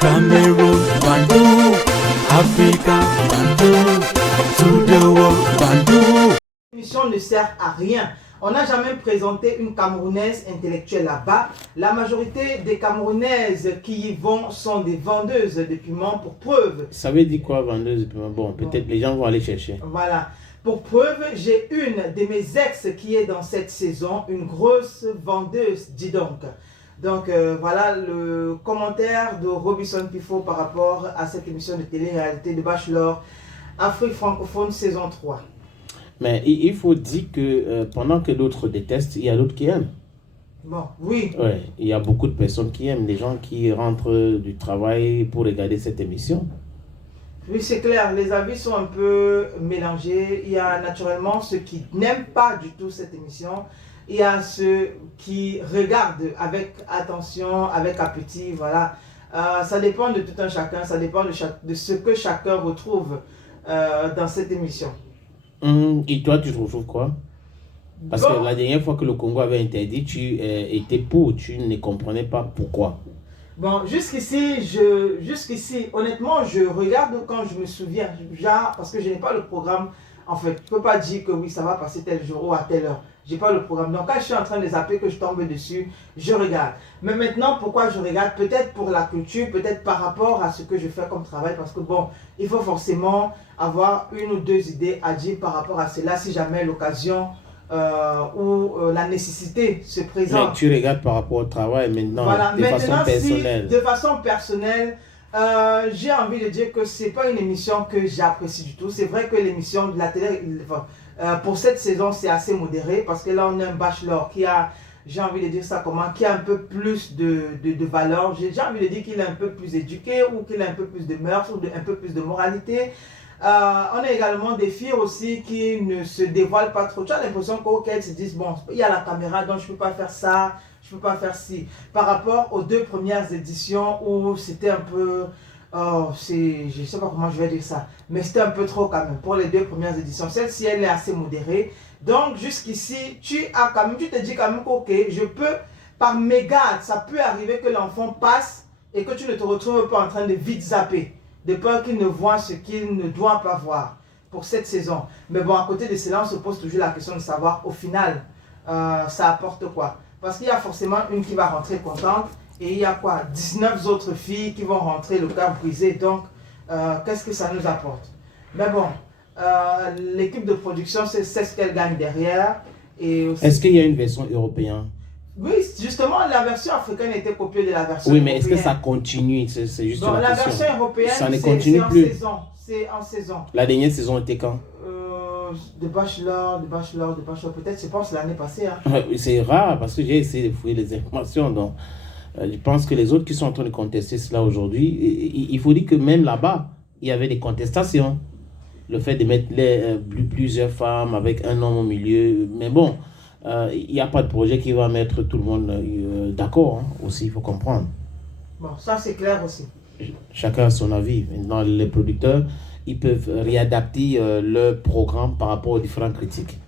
Cameroon, Bandung, Africa, Bandung, to the world, Bandung. L'émission ne sert à rien. On n'a jamais présenté une Camerounaise intellectuelle là-bas. La majorité des Camerounaises qui y vont sont des vendeuses de piments pour preuve. Ça veut dire quoi, vendeuse de piments? Bon, peut-être les gens vont aller chercher. Voilà. Pour preuve, j'ai une de mes ex qui est dans cette saison, une grosse vendeuse, dis donc. Donc voilà le commentaire de Robinson Pifo par rapport à cette émission de télé-réalité de Bachelor Afrique francophone saison 3. Mais il faut dire que pendant que d'autres détestent, il y a d'autres qui aiment. Bon, oui. Ouais, il y a beaucoup de personnes qui aiment, des gens qui rentrent du travail pour regarder cette émission. Oui, c'est clair, les avis sont un peu mélangés. Il y a naturellement ceux qui n'aiment pas du tout cette émission. Il y a ceux qui regardent avec attention, avec appétit, voilà. Ça dépend de tout un chacun, ça dépend de ce que chacun retrouve dans cette émission. Et toi, tu trouves quoi? Parce que la dernière fois que le Congo avait interdit, tu étais pour, tu ne comprenais pas pourquoi. Bon, jusqu'ici, honnêtement, je regarde quand je me souviens, genre, parce que je n'ai pas le programme, en fait. Je ne peux pas dire que oui, ça va passer tel jour ou à telle heure. Je n'ai pas le programme. Donc, quand je suis en train de zapper, que je tombe dessus, je regarde. Mais maintenant, pourquoi je regarde? Peut-être pour la culture, peut-être par rapport à ce que je fais comme travail. Parce que bon, il faut forcément avoir une ou deux idées à dire par rapport à cela, si jamais l'occasion ou la nécessité se présente. Mais tu regardes par rapport au travail maintenant, voilà. de façon personnelle. De façon personnelle, j'ai envie de dire que ce n'est pas une émission que j'apprécie du tout. C'est vrai que l'émission de la télé, pour cette saison, c'est assez modéré parce que là, on a un bachelor qui a, j'ai envie de dire ça comment, qui a un peu plus de valeur. J'ai envie de dire qu'il est un peu plus éduqué ou qu'il a un peu plus de mœurs ou un peu plus de moralité. On a également des filles aussi qui ne se dévoilent pas trop. Tu as l'impression qu'elles se disent, bon, il y a la caméra, donc je ne peux pas faire ça, je ne peux pas faire ci. Par rapport aux deux premières éditions où c'était un peu, je ne sais pas comment je vais dire ça, mais c'était un peu trop quand même pour les deux premières éditions. Celle-ci, elle est assez modérée. Donc jusqu'ici, tu te dis quand même que, ok, je peux, par mégarde, ça peut arriver que l'enfant passe et que tu ne te retrouves pas en train de vite zapper. De peur qu'il ne voit ce qu'il ne doit pas voir pour cette saison. Mais bon, à côté de cela, on se pose toujours la question de savoir, au final, ça apporte quoi? Parce qu'il y a forcément une qui va rentrer contente, et il y a quoi? 19 autres filles qui vont rentrer le cœur brisé. Donc, qu'est-ce que ça nous apporte? Mais bon, l'équipe de production, c'est ce qu'elle gagne derrière. Est-ce qu'il y a une version européenne? Oui, justement, la version africaine était copiée de la version européenne. Oui, mais européenne. est-ce que ça continue? C'est juste donc, la question. Version européenne, ça ne continue plus. C'est en saison. La dernière saison était quand? De Bachelor, peut-être, je pense, l'année passée. Hein. C'est rare parce que j'ai essayé de fouiller les informations. Donc, je pense que les autres qui sont en train de contester cela aujourd'hui, il faut dire que même là-bas, il y avait des contestations. Le fait de mettre plusieurs femmes avec un homme au milieu. Mais bon, il n'y a pas de projet qui va mettre tout le monde d'accord, hein, aussi, il faut comprendre. Bon, ça c'est clair aussi. Chacun a son avis. Maintenant, les producteurs, ils peuvent réadapter leur programme par rapport aux différentes critiques.